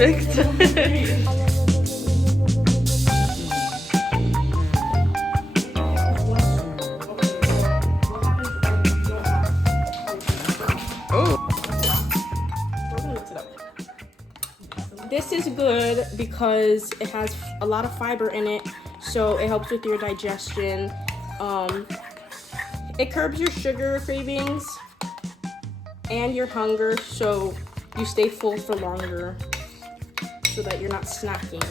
perfect. This is good because it has a lot of fiber in it, so it helps with your digestion. It curbs your sugar cravings and your hunger, so you stay full for longer, so that you're not snacking.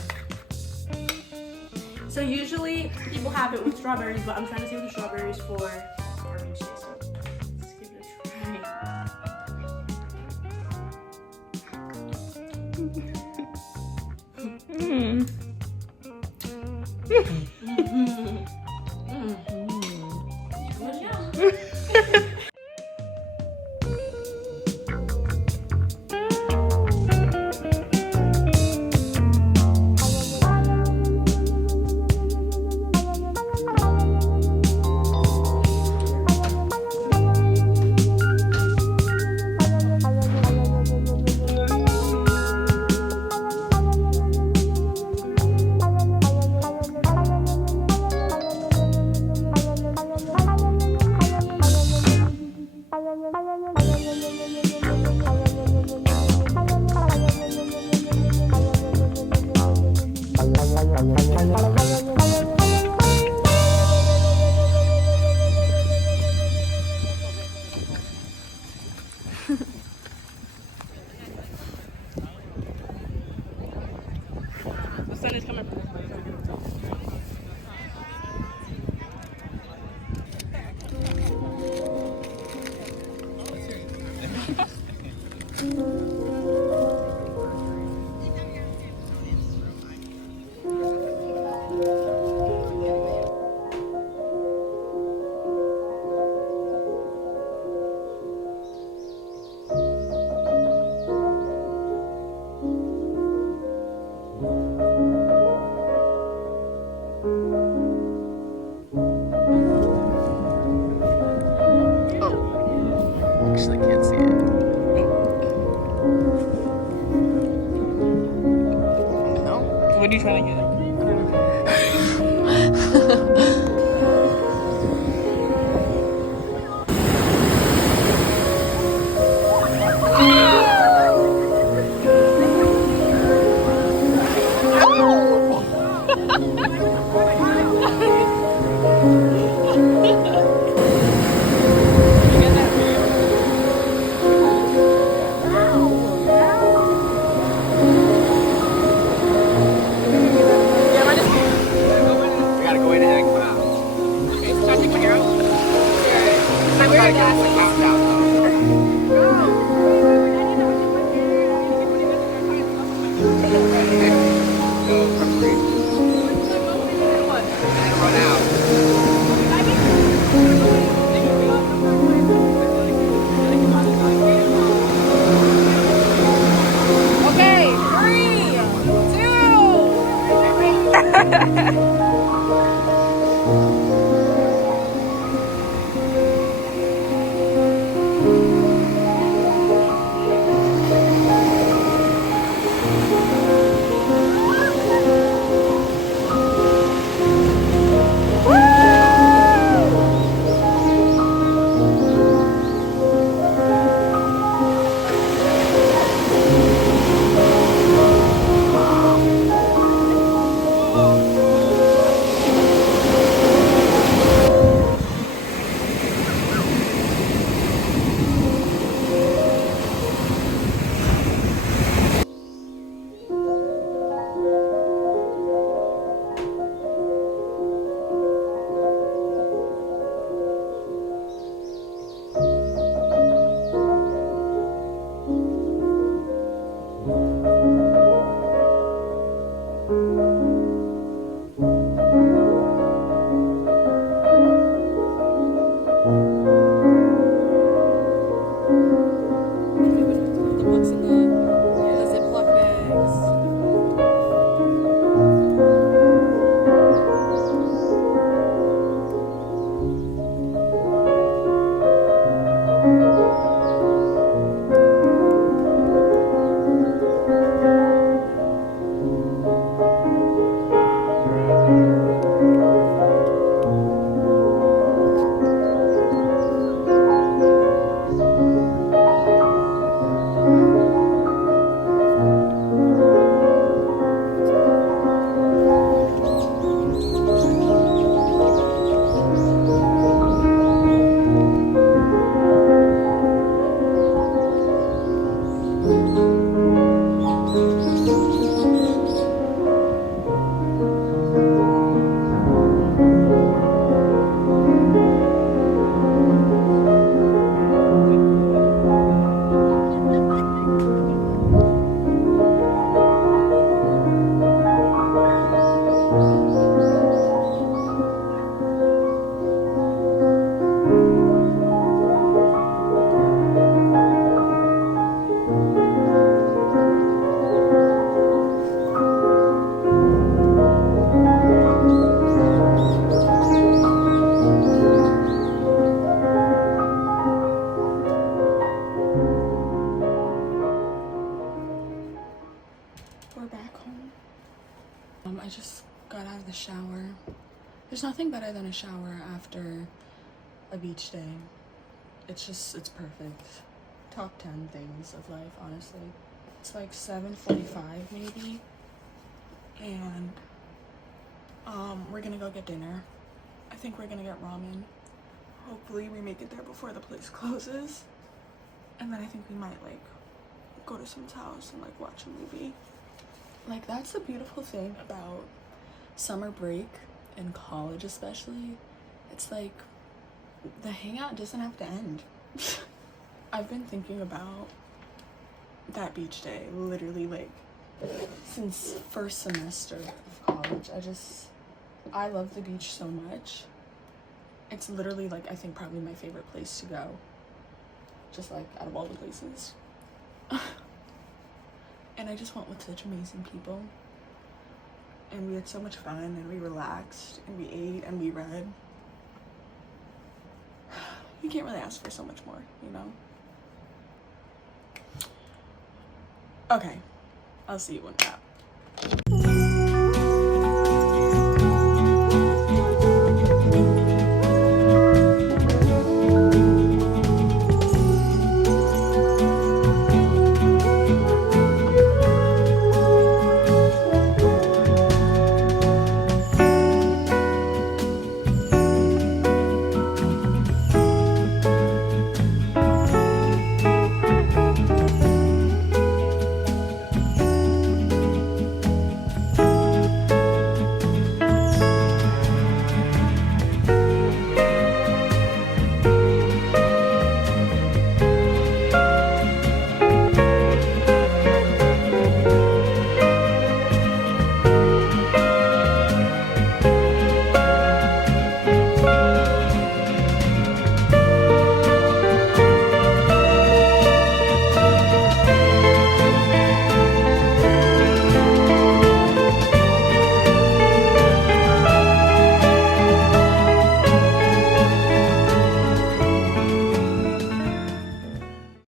So usually people have it with strawberries, but I'm trying to save the strawberries for orange. So let's give it a try. The sun is coming. Actually, can't see it. No? What are you trying to get? Run out. There's nothing better than a shower after a beach day. It's perfect. Top 10 things of life, honestly. It's like 7:45 maybe. And we're gonna go get dinner. I think we're gonna get ramen. Hopefully we make it there before the place closes. And then I think we might like go to someone's house and like watch a movie. Like, that's the beautiful thing about summer break in college, especially. It's like the hangout doesn't have to end. I've been thinking about that beach day literally like since first semester of college. I love the beach so much. It's literally like I think probably my favorite place to go, just like out of all the places. And I just went with such amazing people, and we had so much fun, and we relaxed, and we ate, and we read. You can't really ask for so much more, you know? Okay, I'll see you when we're out.